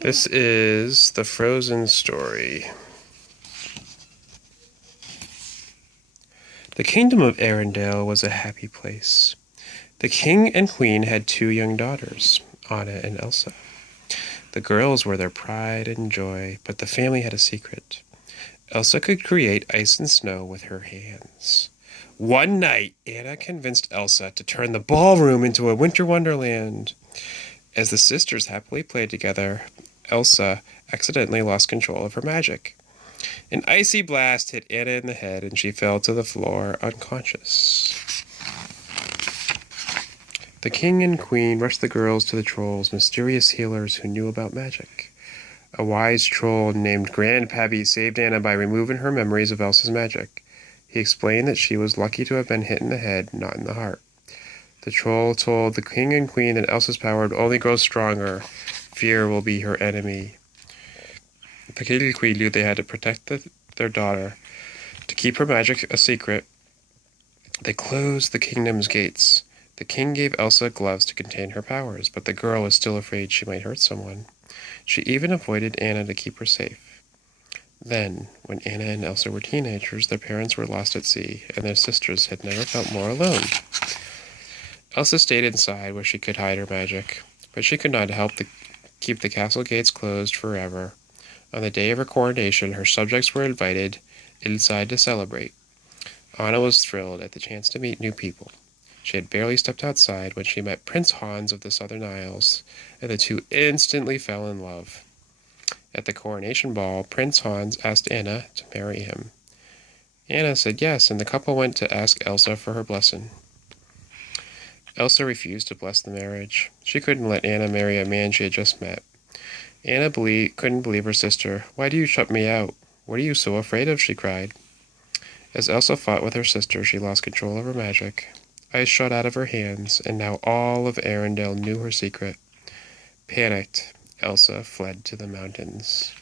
This is the Frozen story. The kingdom of Arendelle was a happy place. The king and queen had two young daughters, Anna and Elsa. The girls were their pride and joy, but the family had a secret. Elsa could create ice and snow with her hands. One night, Anna convinced Elsa to turn the ballroom into a winter wonderland. As the sisters happily played together, Elsa accidentally lost control of her magic. An icy blast hit Anna in the head and she fell to the floor unconscious. The king and queen rushed the girls to the trolls, mysterious healers who knew about magic. A wise troll named Grandpappy saved Anna by removing her memories of Elsa's magic. He explained that she was lucky to have been hit in the head, not in the heart. The troll told the king and queen that Elsa's power would only grow stronger. Fear will be her enemy. The king and queen knew they had to protect their daughter. To keep her magic a secret, they closed the kingdom's gates. The king gave Elsa gloves to contain her powers, but the girl was still afraid she might hurt someone. She even avoided Anna to keep her safe. Then, when Anna and Elsa were teenagers, their parents were lost at sea, and their sisters had never felt more alone. Elsa stayed inside where she could hide her magic, but she could not help keep the castle gates closed forever. On the day of her coronation, her subjects were invited inside to celebrate. Anna was thrilled at the chance to meet new people. She had barely stepped outside when she met Prince Hans of the Southern Isles, and the two instantly fell in love. At the coronation ball, Prince Hans asked Anna to marry him. Anna said yes, and the couple went to ask Elsa for her blessing. Elsa refused to bless the marriage. She couldn't let Anna marry a man she had just met. Anna couldn't believe her sister. "Why do you shut me out? What are you so afraid of?" she cried. As Elsa fought with her sister, she lost control of her magic. Ice shot out of her hands, and now all of Arendelle knew her secret. Panicked, Elsa fled to the mountains.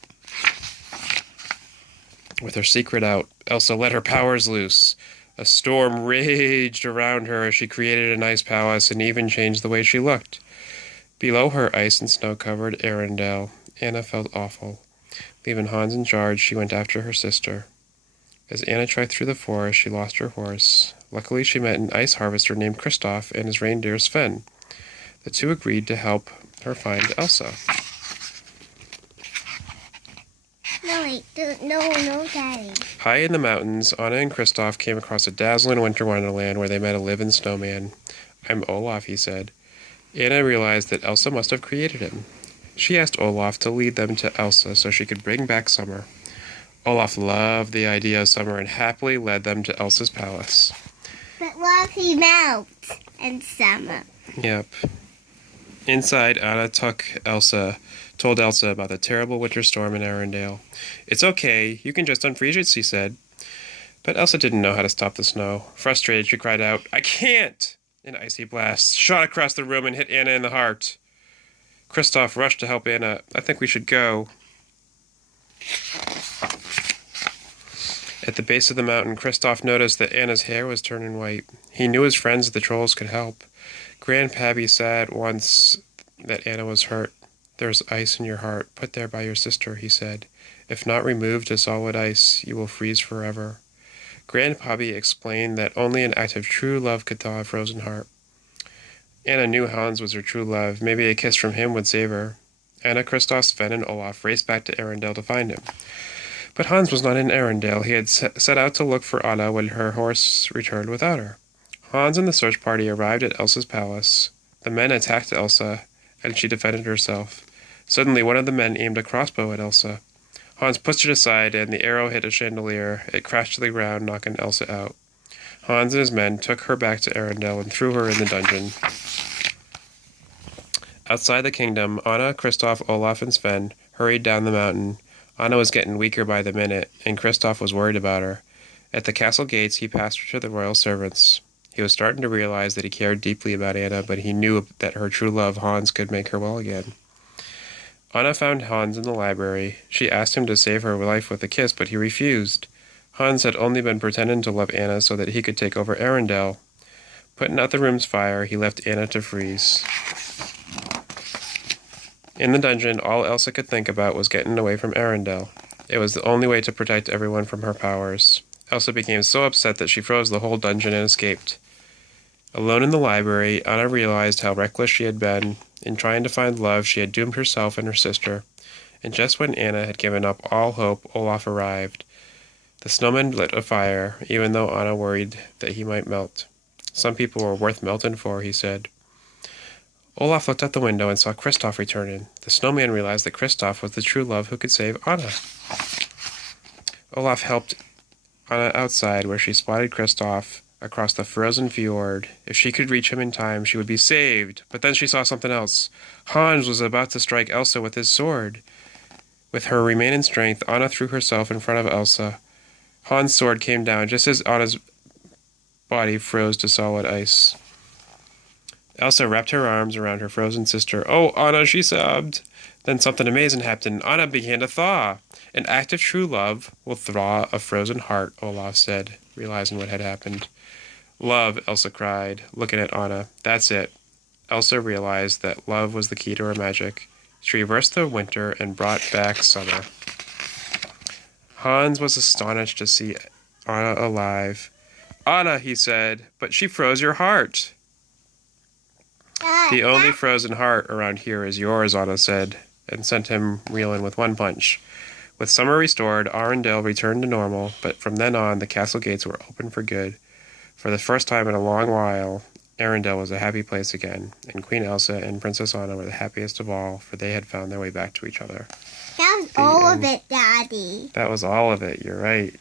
With her secret out, Elsa let her powers loose. A storm raged around her as she created an ice palace and even changed the way she looked. Below her, ice and snow covered Arendelle. Anna felt awful. Leaving Hans in charge, she went after her sister. As Anna trekked through the forest, she lost her horse. Luckily, she met an ice harvester named Kristoff and his reindeer Sven. The two agreed to help her find Elsa. No, Daddy. High in the mountains, Anna and Kristoff came across a dazzling winter wonderland where they met a living snowman. "I'm Olaf," he said. Anna realized that Elsa must have created him. She asked Olaf to lead them to Elsa so she could bring back summer. Olaf loved the idea of summer and happily led them to Elsa's palace. But love he melts in summer. Yep. Inside, Anna told Elsa about the terrible winter storm in Arendelle. "It's okay, you can just unfreeze it," she said. But Elsa didn't know how to stop the snow. Frustrated, she cried out, "I can't!" An icy blast shot across the room and hit Anna in the heart. Kristoff rushed to help Anna. "I think we should go." At the base of the mountain, Kristoff noticed that Anna's hair was turning white. He knew his friends the trolls could help. Grandpappy said once that Anna was hurt. "There's ice in your heart, put there by your sister," he said. "If not removed to solid ice, you will freeze forever." Grandpappy explained that only an act of true love could thaw a frozen heart. Anna knew Hans was her true love. Maybe a kiss from him would save her. Anna, Kristoff, Sven, and Olaf raced back to Arendelle to find him. But Hans was not in Arendelle. He had set out to look for Anna when her horse returned without her. Hans and the search party arrived at Elsa's palace. The men attacked Elsa, and she defended herself. Suddenly, one of the men aimed a crossbow at Elsa. Hans pushed it aside, and the arrow hit a chandelier. It crashed to the ground, knocking Elsa out. Hans and his men took her back to Arendelle and threw her in the dungeon. Outside the kingdom, Anna, Kristoff, Olaf, and Sven hurried down the mountain. Anna was getting weaker by the minute, and Kristoff was worried about her. At the castle gates, he passed her to the royal servants. He was starting to realize that he cared deeply about Anna, but he knew that her true love, Hans, could make her well again. Anna found Hans in the library. She asked him to save her life with a kiss, but he refused. Hans had only been pretending to love Anna so that he could take over Arendelle. Putting out the room's fire, he left Anna to freeze. In the dungeon, all Elsa could think about was getting away from Arendelle. It was the only way to protect everyone from her powers. Elsa became so upset that she froze the whole dungeon and escaped. Alone in the library, Anna realized how reckless she had been. In trying to find love, she had doomed herself and her sister. And just when Anna had given up all hope, Olaf arrived. The snowman lit a fire, even though Anna worried that he might melt. Some people were worth melting for, he said. Olaf looked out the window and saw Kristoff returning. The snowman realized that Kristoff was the true love who could save Anna. Olaf helped Anna outside, where she spotted Kristoff across the frozen fjord. If she could reach him in time, she would be saved. But then she saw something else. Hans was about to strike Elsa with his sword. With her remaining strength, Anna threw herself in front of Elsa. Hans' sword came down just as Anna's body froze to solid ice. Elsa wrapped her arms around her frozen sister. "Oh, Anna," she sobbed. Then something amazing happened. Anna began to thaw. "An act of true love will thaw a frozen heart," Olaf said, realizing what had happened. "Love," Elsa cried, looking at Anna. "That's it." Elsa realized that love was the key to her magic. She reversed the winter and brought back summer. Hans was astonished to see Anna alive. "Anna," he said, "but she froze your heart." "The only frozen heart around here is yours," Anna said, and sent him reeling with one punch. With summer restored, Arendelle returned to normal, but from then on the castle gates were open for good. For the first time in a long while, Arendelle was a happy place again, and Queen Elsa and Princess Anna were the happiest of all, for they had found their way back to each other. That was all of it, Daddy. That was all of it, you're right.